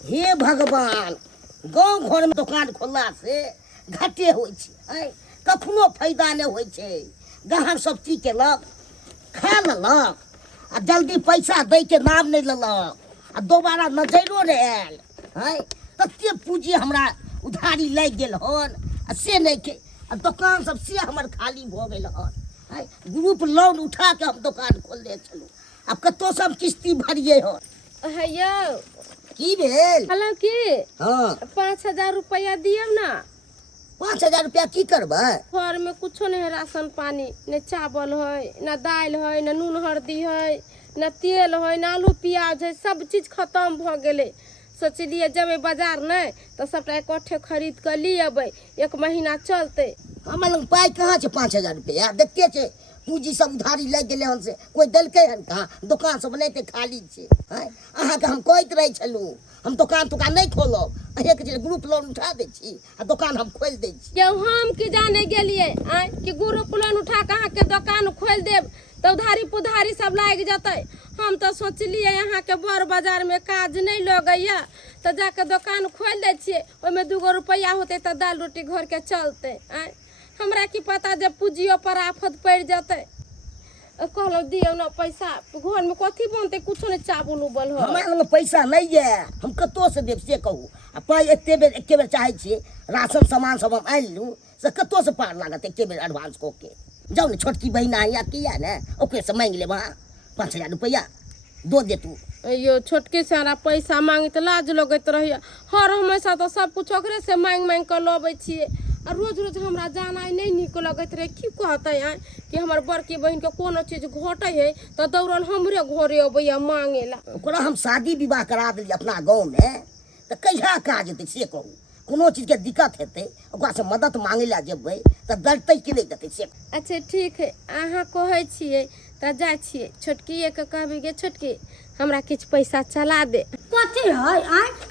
हे भगवान, गाँव घर में दुकान खोलला से घाटे होइ छै, कखनो फायदा नहीं होइ छै। ग्राहक सब की केलक, खा लेलक आ जल्दी पैसा दै के नाम नहीं लेलक आ दोबारा नजरो नहीं आयल। कते पूंजी हमरा उधारी लग गेल हन आ से नहीं के आ दुकान सब से हमर खाली भ गेल हन। ग्रुप लोन उठा के हम दुकान खोलने छलू, अब कतो से हम किस्ती भरिए हन। हैयो की भेल? हेलो की हाँ 5,000 रुपया दियौ ना। 5,000 रुपया की करबै? घर में कुछो नहीं है, राशन पानी न चावल है, न दाल है, न नून हल्दी है, न तेल है, न आलू प्याज है, सब चीज खत्म भ गेले। सोचलिए जब बाजार नहीं तो सबटा इकट्ठे खरीद कर ली अबै, 1 महीना चलते। हमर लग पाई कहाँ छै 5,000 रुपया? देखते छै पूंजी सब उधारी लग गेले हन से कोई देलकै हन कहाँ? दुकान सब नहीं ते खाली छै। अहाँ के हम कहैत रहे छलू हम दुकान नहीं खोलब, अहे के ग्रुप लोन उठा दे छी आ दुकान हम खोल दे छी। क्यों हम की जाने गेलिए कि ग्रुप लोन उठा के अहाँ के दुकान खोल देब तो उधारी पुधारी सब लाग जतै। हम तो सोचलिए यहाँ के बड़ बाजार में काज नहीं लगैया तो जाके दुकान खोल दे छिए, ओमे 2 रुपया होते तो दाल रोटी घर के चलते। हमरा की पता जब पूंजियो पर आफत पड़ जतै। कहलो दियो ना पैसा, घर में कथी बनते, कुछो नहीं चावल उबल हो। हमरा लग पैसा नहीं है, हम कतो से देब से कहू। आ पाई एके बेर चाहे छी राशन सामान सब हम आनि लू से कतो से पार लागत एके बेर एडवांस को के। जाओ ने छोटकी बहिना या किया ने ओकरे से मांग ले वहाँ 5,000 रुपया दो दे तू। अयो छोटके से हमरा पैसा मांगे तो लाज लगत रहिए। हर हमेशा तो सब कुछ ओकरे से मांग मांग कर लबै छिए और रोज रोज हमरा जाना नहीं निक लगत रहे। की कहते हैं कि हमर बड़की बहन के कोनो चीज घटे है तो दौड़ल हमरे घरे अबैया मांगेला। ओकरा हम शादी विवाह करा देली अपना गाँव में तो कहिया काज हेतै से कहू? कोनो चीज के दिक्कत हेतै ओकरा से मदद मांगे ला जेबै तो डरतै कि नहीं देतै से? अच्छा ठीक है, अहाँ कहै छिए तो जाय छिए। छोटकी के कहबी गे छोटकी हमरा किछ पैसा चला दे। कथी है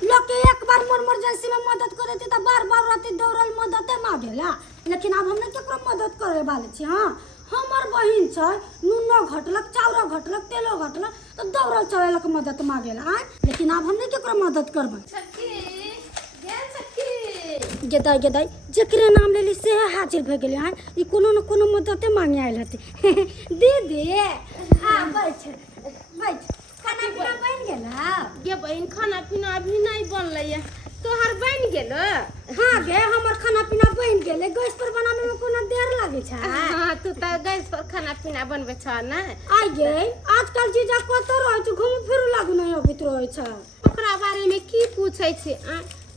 लोग के एक बार इमरजेंसी में मदद करे थे तो बार बार राती दौड़ल मदद ना भेला, लेकिन अब हमने केकरो मदद करे वाले छी। हाँ हमर बहिन छै, नूनो घटलक, चाउरो घटलक, तेलो घटलक तो दौड़ल चलेलक मदद मांगेला। लेकिन अब हमने केकरो मदद करबै। गेदाई गेदाई जकरे नाम लेली से हाजिर भ गेले। ई कोनो न कोनो मदद मांगे आइल हते। दीदी हां बैठ बैठ, खाना पीना बन गेला? गे बहन खाना पीना अभी नहीं बनलै है, तोहर बन गेलो? हाँ गे हमर खाना पीना बन गेले। गैस पर बनावे में कोनो देर लागे छै? हाँ तू तो गैस पर खाना पीना बनबे छ ना? आई गे आजकल जीजा कत रहै छै, घूम फिर लागू नहीं अबित रहै छै। ओकरा बारे में की पूछै छै?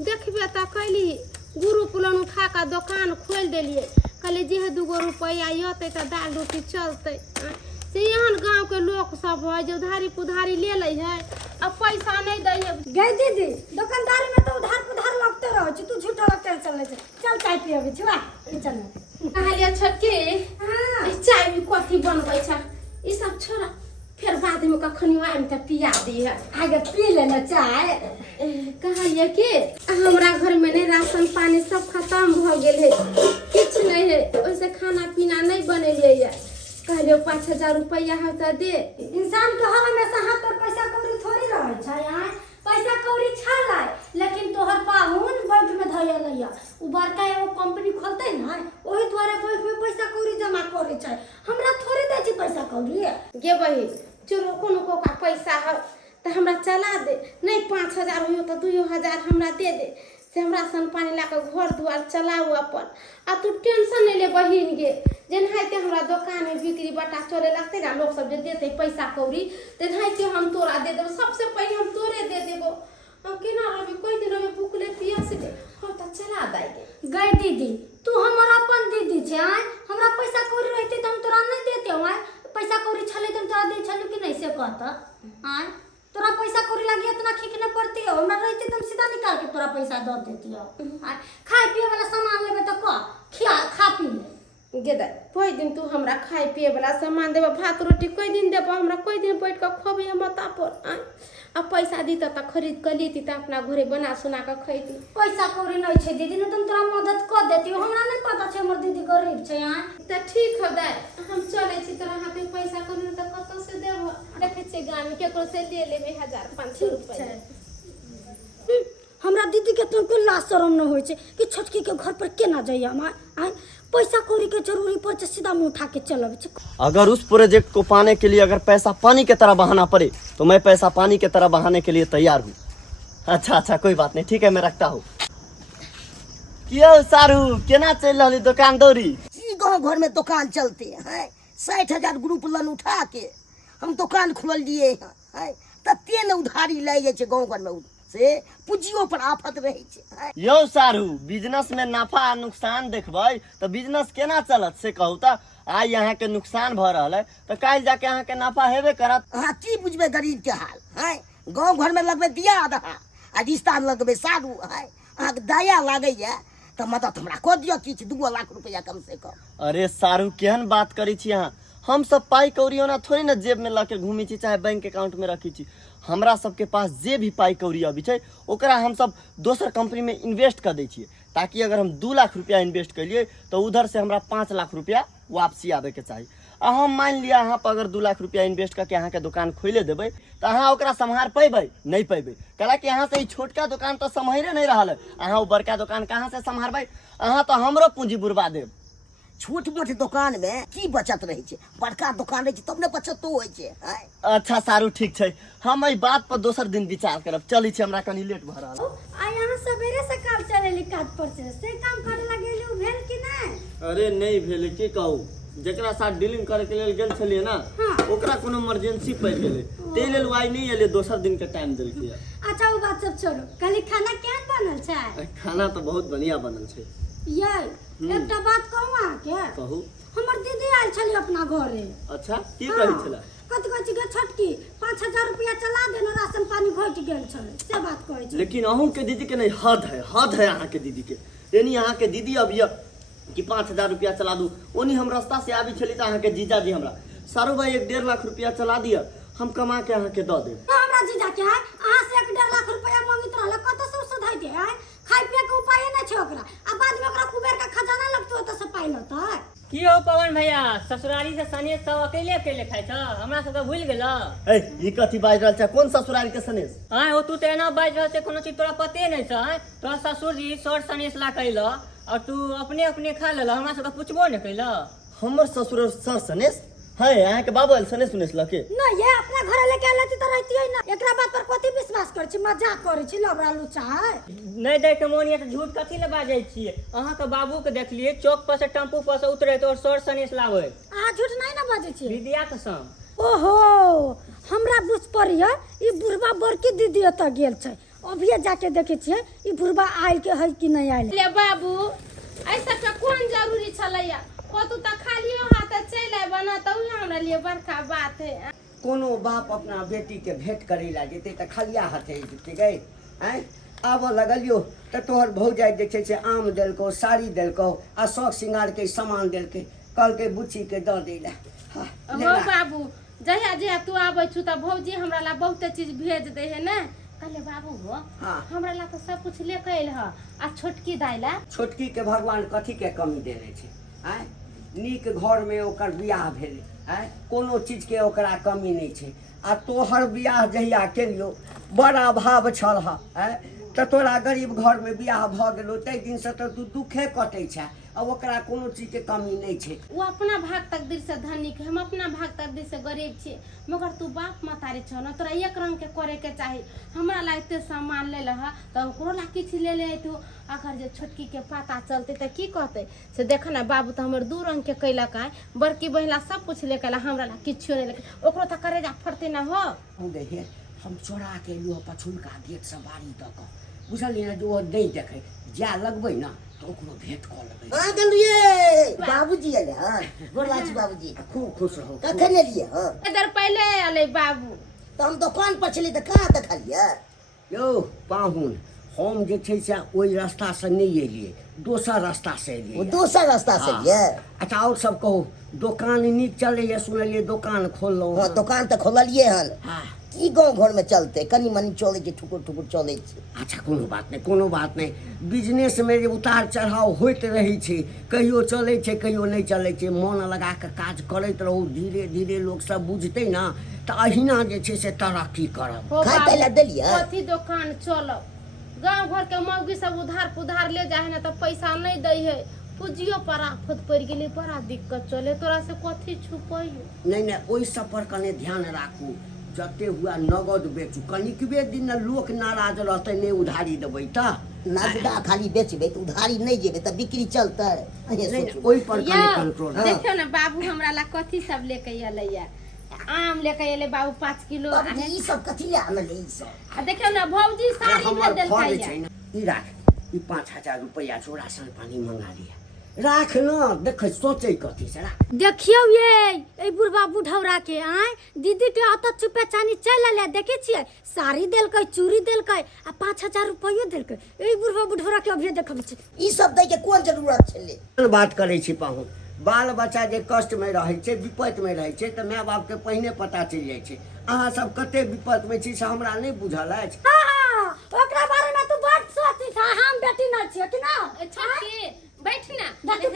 देखबे त कैली ग्रुप लोन उठा के दुकान खोल देलिए, कहले जे 2 रुपया आते तो दाल रोटी चलते। से यहाँ गांव के लोग सब है जो उधारी पुधारी ले ले है, अब पैसा नहीं दे। गे दीदी दुकानदारी में तो उधार पुधार लगते रहै छै, तू झूठा टेंशन ले। चल चाय पियबे छुआ चल। कहलिए छोटकी हां चाय में कॉफी बनबै छ, ई सब छोड़ा फिर बाद में कखनी आइम त पिया दी है। आगे पी ले ना चाय। कहलिए कि हमरा घर में नहीं राशन पानी सब खत्म भ गेल है, किछ नहीं है, ओइसे खाना पीना नहीं बनेलिए है। कहलिए 5,000 रुपया है तो दे। इंसान के हर हमेशा हाथ पर पैसा कौड़ी थोड़ी रहै छै। पैसा कौड़ी छलै लेकिन तोहर पाहुन बैंक में धयल है, उ बड़का एगो कंपनी खोलतै ना, ओही द्वारा बैंक में पैसा कौड़ी जमा करे छै। हमरा थोड़ी दै छै पैसा कौड़ी। गे बहिन चलो कोनो को का पैसा है तो हमरा चला दे, नहीं 5,000 हो तो 2,000 हमरा दे दे, से हमरा सन पानी ला के घर दुआर चलाऊ अपन। आ तू टेंशन नहीं ले बहिन गे, जेनाहिते हमरा दुकान में बिक्री बटा चले लगते ना, लोग सब जे देते पैसा कौड़ी तेनाहिते हम तोरा दे देबो। सबसे पहले हम तोरे दे देबो। हम केना रही कोई दिन रही भूखले पियास ले हो तो चला दाई गे। गई दीदी तू हमर अपन दीदी छै। हमरा पैसा कौड़ी रहते त हम तोरा नहीं देते। पैसा कौड़ी छले त तोरा दे छलु कि नहीं से कहत? तोरा पैसा कौड़ी लागी इतना खींचने पड़ती है, हमरा रहते तुम सीधा निकाल के तोरा पैसा दे देती हो। खाए पिए वाला सामान लेबे तो खा पी ले। गेदा कोई दिन तू हमरा खाए पिए वाला सामान देबो, भात रोटी कोई दिन देबो, हमरा कोई दिन बैठ के खबे मता पर। अब पैसा दी त खरीद के लीती त अपना घरे बना सुना के खैती। पैसा कौड़ी नहीं छै दीदी, न तुम तोरा मदद कर देती। हमरा नहीं पता छै हमर दीदी गरीब छै। त ठीक हो दाई हम चले छी, तोरा हाथे पैसा करू त कत से देबो? देखे छी गांव में केकरो से ले लेबे 1,000 500 रुपया। के तुमको लाज शरम न होय छे कि छोटकी के घर पर केना जाइए हम आय पैसा कौड़ी के जरूरी पर छे सीधा मुंह उठा के चलब छे। अगर उस प्रोजेक्ट को पाने के लिए अगर पैसा पानी की तरह बहाना पड़े तो मैं पैसा पानी की तरह बहाने के लिए तैयार हूँ। अच्छा कोई बात नहीं, ठीक है, मैं रखता हूँ। क्यों सारू केना चल रही दुकान दौरी? गाँव घर में दुकान चलते हैं 60,000 ग्रुप लन उठा के हम दुकान खोल लिए हैं तते न उधारी ले जाए छे गाँव घर में से पूंजियों पर आफत रहे छे। यो सारू बिजनेस में नफा आ नुकसान देखबै तो बिजनेस केना चलत से कहू त। आज यहाँ के नुकसान भ रहा है तो कल जाके यहाँ के नफा हेबे करत। हाँ की बुझबे गरीब के हाल है। गाँव घर में लगबे दिया आधा आ रिश्ता लगबे सारू है। अहाँ दया लागे तो मदद हमरा को दियो किछ 2 लाख रुपया कम से कम। अरे सारू केहन बात करी छी अहाँ? हम सब पाई कौड़ी ओना थोड़ी ना जेब में लाके घूमी छी चाहे बैंक अकाउंट में रखी छी। हमरा सबके पास जे भी पाई कौड़ी अभी छै ओकरा हम सब दोसर कंपनी में इन्वेस्ट कर दै छियै ताकि अगर हम 2 लाख रुपया इन्वेस्ट करिए तो उधर से हमरा 5 लाख रुपया वापसी आवे के चाहिए। हम मान लिया अहाँ पर अगर 2 लाख रुपया इन्वेस्ट करके अहाँ के दुकान खोले देबै तो अहाँ ओकरा संभार पैबै नहीं पैबै। कला कि अहाँ से ई छोटका दुकान तो संभारे नहीं रहल है, अहाँ वो बड़का दुकान कहाँ से संभारबै? अहाँ तो हमरो पूंजी बुरबा देब। छोट मोट दुकान में की बचत रहे छे, बड़का दुकान रहे छे तब ने बचत तो होय छे। अच्छा सारू ठीक छै, हम ई बात पर दोसर दिन विचार करब। चली छै, हमरा कनी लेट भ रहल। आ यहाँ सवेरे से काल चलेली काट पर से काम करे लगेली भेल कि नहीं? अरे नहीं भेले की कहू, जकरा साथ डीलिंग करे के लेल गेल छलिए ना ओकरा कोनो इमरजेंसी पड़ गेले ते लेल वाई नहीं एले, दोसर दिन के टाइम देलकै। अच्छा वो बात सब छोड़ो, कल खाना केहन बनल छै? खाना तो बहुत बढ़िया बनल छै। ये एकटा बात कहूँ आके कहू। हमर दीदी आयल छली अपना घरे। अच्छा की कहै छला? कथि कहै छी गे छोटकी 5,000 रुपया चला देना, राशन पानी घट गेल छले से बात कहै छी। लेकिन अहूँ के दीदी के नहीं हद है अहाँ के दीदी के। यानी अहाँ के दीदी अब ये कि 5,000 रुपया चला दू, ओनी हम रास्ता से आबी छली तो अहाँ के जीजा जी हमरा सारू भाई 1.5 लाख रुपया चला दिया, हम कमा के अहाँ के द देब। हमरा जीजा के है अहाँ से 1.5 लाख रुपया मांगित रहल, कत से सुधाई दे है? खाइ पिए के उपाय नहीं छै ओकरा, आ बाद में ओकरा कुबेर का खजाना लगतो त से पाइ लतै। की हो पवन भैया, ससुरारी से सनेश सब अकेले अकेले खाइ छ, हमरा सब तो भूल गेल। ए ई कथि बाज रहल छै? कोन ससुराल के सनेश? हां ओ तू त एना बाज रहल छै कोनो चीज तोरा पते नहीं छै। तोरा ससुर जी शॉर्ट सनेश ला कैल और तू अपने अपने खा लेला, हमरा सब पूछबो नहीं कैल। हमर ससुर सर सनेश है, अहाँ के बाबू सनेश सुनेश लके न ये अपना घर लेके आलती त रहतियै न। एकरा बात पर कथि विश्वास करै छी? मजाक करै छी, लबरा लुचा है। नहीं देख के मोनिया त झूठ कथि ले बाजै छियै? अहाँ के बाबू के देखलिए चौक पर से टेम्पू पर से उतरैत और शॉर्ट सनेश लाबै। आ झूठ नहीं ना बाजै छी विद्या कसम। ओहो हमरा बुझ पड़िया ई बुढ़वा बड़की दीदी एत गेल छै, अभी जाके देखे छियै ई बुढ़वा आइल के है कि नहीं आइल। ले बाबू ऐसा का कौन जरूरी छलैया, कतु त खालियो हाथ चल आय बना त हमरा लिए बड़का बात है। कोनो बाप अपना बेटी के भेंट करे ला जेते त खलिया हाथे जेते गए हैं। आब लगलियो त तोहर भौजाई जे छै से आम देलको, साड़ी देलको आ शौक श्रृंगार के सामान देलके, कल के बुच्ची के द दे ला। हो बाबू जहिया जहिया तू आबै छु त भौजी हमरा ला बहुत चीज भेज दे है ना। कहले बाबू हो हमरा ला तो सब कुछ ले कैल ह, आ छोटकी दाइला छोटकी के भगवान कथी के कमी देने छै हैं? नीक घर में ओकर बियाह भेले हैं, कोनो चीज के ओकरा कमी नहीं छै। आ तोहर बियाह जहिया केलियो बड़ा भाव छल है त तोरा गरीब घर में बियाह भ गेलो, तै दिन से त तू दुखे कटे छै, अब ओकरा कोनो चीज के कमी नहीं छै। वो अपना भाग तकदीर से धनिक है, हम अपना भाग तकदीर से गरीब छे। मगर तू बाप मतारी छ न, तोरा एक रंग के करे के चाही। हमरा ला एते सामान ले लह त ओकरो ला किछ ले ले तू। अगर जे छोटकी के पता चलते त की कहते से देख ना बाबू त हमर 2 रंग के कैला का, बड़की बहिला सब कुछ ले कैला, हमरा ला किछो नहीं लेके ओकरो त करे जा फरते ना हो। देखिए हम चोरा के लियो पछुलका गेट से बारी द के बुझलिए ना, जो नहीं देखे जा लगबै ना तो ओकरो भेंट क लेबै। आ गेलिए बाबूजी आले। हां गोरलाची बाबूजी खूब खुश रहो। कखन एलिए? हां इधर पहले आले बाबू तो हम दुकान पर चली त कहाँ देखलिए? यो पाहुन हम जे छै से ओई रास्ता से नहीं एलिए, दोसर रास्ता से एलिए। वो दूसरा रास्ता से ये। अच्छा और सब कहो, दुकान नीक चले सुनलिए दुकान खोललो? हां दुकान त खोललिए हन। हाँ की गाँव घर में चलते कनी मनी चले छै, ठुकुर ठुकुर चले छै। अच्छा कोनो बात नहीं, कोनो बात नहीं। बिजनेस में जे उतार चढ़ाव होइत रही छै, कहियो चले छै कहियो नहीं चले छै। मन लगा के काज करैत रहू, धीरे धीरे लोग सब बुझते ना त अहिना जे छै से तरक्की करब। हो खाए बाबू, पहले देलिए कथी दुकान चलो, गांव घर घर के मौगी सब उधार पुधार ले जाए ना तो पैसा नहीं दे है पूजियो पर आफत पड़ गेलै बड़ा दिक्कत चले तोरा से कथी छुपाइयो नहीं नहीं ओहि सब पर कने ध्यान राखू जते हुआ नगद बेचू कनिकबे दिन न लोक नाराज रहते नहीं उधारी देबै त नगदा खाली बेचबे तो उधारी नहीं जेबे तो बिक्री चलते ओहि पर कने कंट्रोल देखियो ना बाबू हमरा ला कथी सब लेके अयलै आम लेके अयलै बाबू 5 किलो ई सब कथी ले आनल ई सब आ देखियो ना भौजी साड़ी ले हमर देलकै फर्ज या छै न ई राख ई 5000 रुपया छो राशन पानी मंगा लिया राख न देख सोचे कथी से राख देखियो ये ए बुढ़वा बुढ़ौरा के आय दीदी के अत चुपे चानी चल ले देखे छियै साड़ी देलकै चूड़ी देलकै आ 5000 रुपयो देलकै ए बुढ़वा बुढ़ौरा के अभी देखबै छै ई सब दै के कोन जरूरत छले बात करै छी पाहुन बाल बच्चा जे कष्ट में रहै छै विपत में रहै छै त माय बाप के पहिने पता चलि जाइ छै अहाँ सब कते विपत में छी से हमरा नहीं बुझल अछि हां ओकरा बारे में तू बात सोची था हम बेटी न छियै कि ना छटकी बैठ ना देखि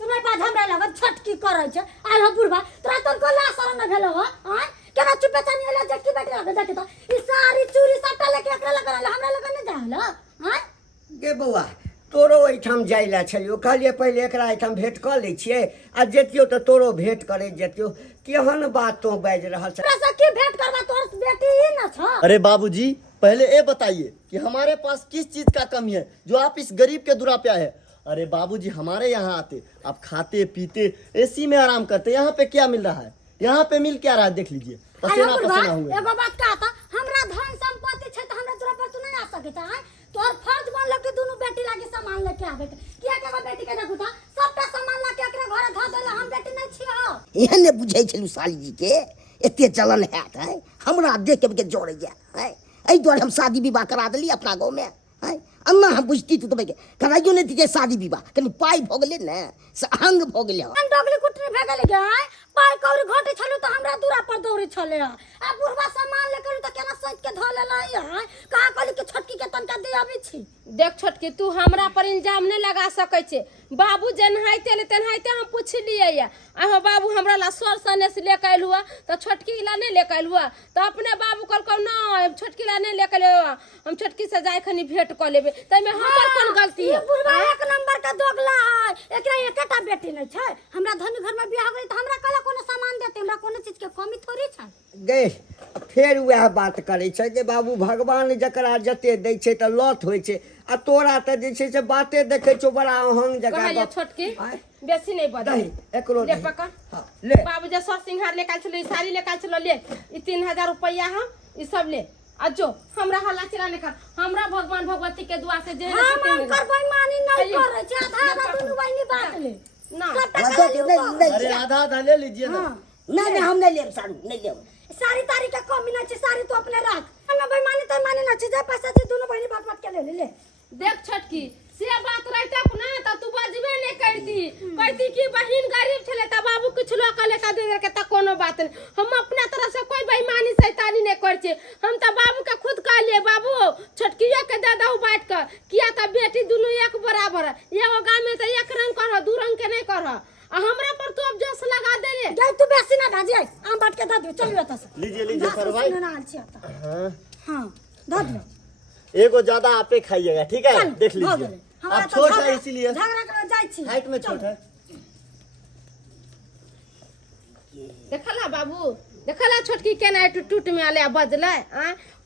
तुम्हारे बाद हमरा लगत छटकी करै छै आइ हो बुढ़वा तोरा तो गोला शरम न भेलो हो आय केना चुपे चानी ले जक्की बेटी लगे देखि त ई सारी चूड़ी सट्टा लेके एकरा लगे रहल हमरा लगे न जाहल आय गे बौआ तोरो एहिठाम जाय ला छलियो कहलिए पहिले एकरा एहिठाम भेंट क लै छियै आ जेतियो त तोरो भेंट करे जेतियो केहन बात तो बाज रहल छ तोरा से की भेंट करबा तोर बेटी ही न छ अरे बाबूजी पहले ये बताइए कि हमारे पास किस चीज का कमी है जो आप इस गरीब के दुराप्या है। अरे बाबूजी हमारे यहाँ आते आप खाते पीते एसी में आराम करते, यहाँ पे क्या मिल रहा है? यहाँ पे मिल क्या रहा है देख लीजिए, पसीना पसीना हुए। एगो बात कहता हमरा धन संपत्ति छै त हमरा तोरा पर तू नहीं आ सके त है तोर फर्ज बनल के दोनों बेटी लागे सामान लेके आवे के किया के बेटी के देखू त सबटा सामान लाके एकरा घर ध देला हम बेटी नहीं छियो एहन ने बुझै छलु साली जी के एते चलन हैत है हमरा देख के जोड़ गया है एहि दुआरे हम शादी विवाह करा देली अपना गाँव में है अन्ना हम बुझती तू तो कराइयो नहीं थी शादी विवाह कनी पाई भ गेलै ने से अहंग भ गेलै हम डगली कुटरी भ गेलै गे पाई कौरी घटे छलु त हमरा दूरा पर दौड़े छले आ बुढ़वा सामान लेके त केना सज के ध लेला है कहा कहली के छोटकी के तनका दे आबै छी। देख छोटकी तू हमरा पर इल्जाम नहीं लगा सकै छे, बाबू जेनहाइते हम पूछलिए या आहो बाबू हमरा ला सर सने से लेके आइलुआ त छोटकी ला नहीं लेके आइलुआ त अपने बाबू कहलको ना छोटकी ला नहीं लेके आइलुआ हम छोटकी से जाय खनी भेंट क लेबे तमे हमर कोन गलती है? बुढ़वा एक नंबर का दोगला है एकरा एकेटा बेटी नहीं छै हमरा धनी घर में बियाह होई त हमरा कला कोनो सामान देते हमरा कोनो चीज के कमी थोड़ी छै गे फेर वह बात करे छै जे बाबू भगवान जकरा जते दै छै त लत होइ छै आ तोरा त जे छै से बाते देखे छो बड़ा अहंग जगह कहलिए छोटकी बेसी नहीं बदल एकरो ले पकड़ हां ले बाबू जे सर सिंहार लेके चलो साड़ी लेके चलो ले ई 3000 रुपया है ई सब ले आ जो हमरा हल्ला चिल्ला नहीं कर हमरा भगवान भगवती के दुआ से जे हम कर बेईमानी नहीं करे छै आधा आधा दुनु बहिनी बात ले ना अरे आधा आधा ले लीजिए ना। नहीं हम नहीं लेब सारू नहीं लेब सारी तारीख का कमी नहीं छै सारी तू अपने रख हम बेईमानी तो माने ना छै जे पैसा छै दोनों बहिनी बात बात के ले ले देख छोटकी से बात रहता ना त तू बजबे नहीं करती कहती कि बहिन गरीब छले त बाबू कुछ लोग लेका दे के त कोनो बात नहीं हम अपना तरफ से कोई बेईमानी शैतानी नहीं कर छे हम त बाबू के खुद कह लिए बाबू छोटकिया के दे दऊ बांट कर किया त बेटी दोनों एक बराबर है एगो गांव में त एक रंग कर दू रंग के नहीं कर आ हमरा पर तू अब जस लगा दे ले गई तू बेसी ना भाजी आम बांट के द दे चलियो त लीजिए लीजिए सर भाई। ना छी आता हाँ हां द दे एगो ज्यादा आप ही खाइएगा ठीक है, देख लीजिए आप छोट है इसीलिए झगड़ा कर जाई छी हाइट में छोट है। देखला बाबू देखला छोटकी केना टूट में आले बजले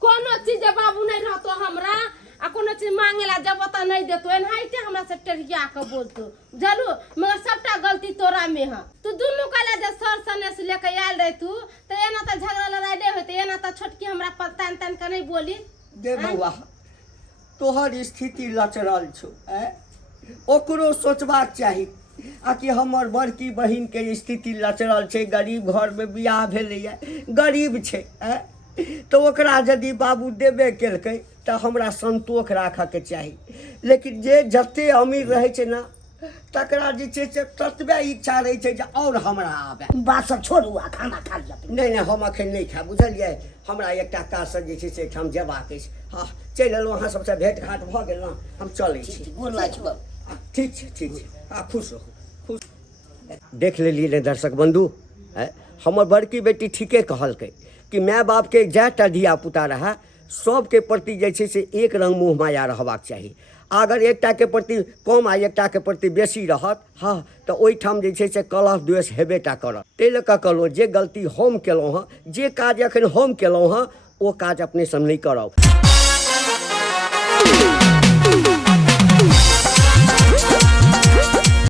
कोनो चीज बाबू नहीं रहतो हमरा आ कोनो चीज मांगेला जब त नहीं देतो एनहाइते हमरा से टेरिया के बोलतो जलू मगर सबटा गलती तोरा में है तू दुनु कला जे सर सने से लेके आयल रह तू त एना त झगड़ा लड़ाई नहीं होते एना त छोटकी हमरा पर तान तान के नहीं बोली गे बौआ तोहर स्थिति लचरल छौ ओकरो सोचबाक चाही आ कि हमर बड़की बहिन के स्थिति लचरल छै गरीब घर में बियाह भेलैया गरीब छै तो ओकरा यदि बाबू देबे केलकै त हमरा संतोष राखऽ के चाही लेकिन जे जते अमीर रहै छै ना तकरा जे छै से ततबे इच्छा रहै छै जे और हमरा आबे बात सब छोड़ू आ खाना खा लिया नहीं हम अखन नहीं खाए बुझलिए हमरा एकटा काज से जे छै से हम जेबाक अछि हाँ चलि एलहुँ अहाँ सबसे भेंट घाट भऽ गेल ना हम चलै छी गोर लागै छी ठीक छै आ खुश रहू खुश देख लेलिए ने दर्शक बंधु हमर बड़की बेटी ठीके कहलकै कि माय बाप के जएटा धिया पुता रहा सबके प्रति जे छै से एक रंग मोह माया रहबाक चाही। अगर एकटा के प्रति कम आ एकटा के प्रति बेसी रहत हाँ तऽ ओहिठाम जे छै से कलह द्वेष हेबेटा करत। ताहि लऽ कऽ कहलहुँ जे गलती हम केलहुँ हँ, जे काज एखन हम केलहुँ हँ ओ काज अपने सब नहि करब।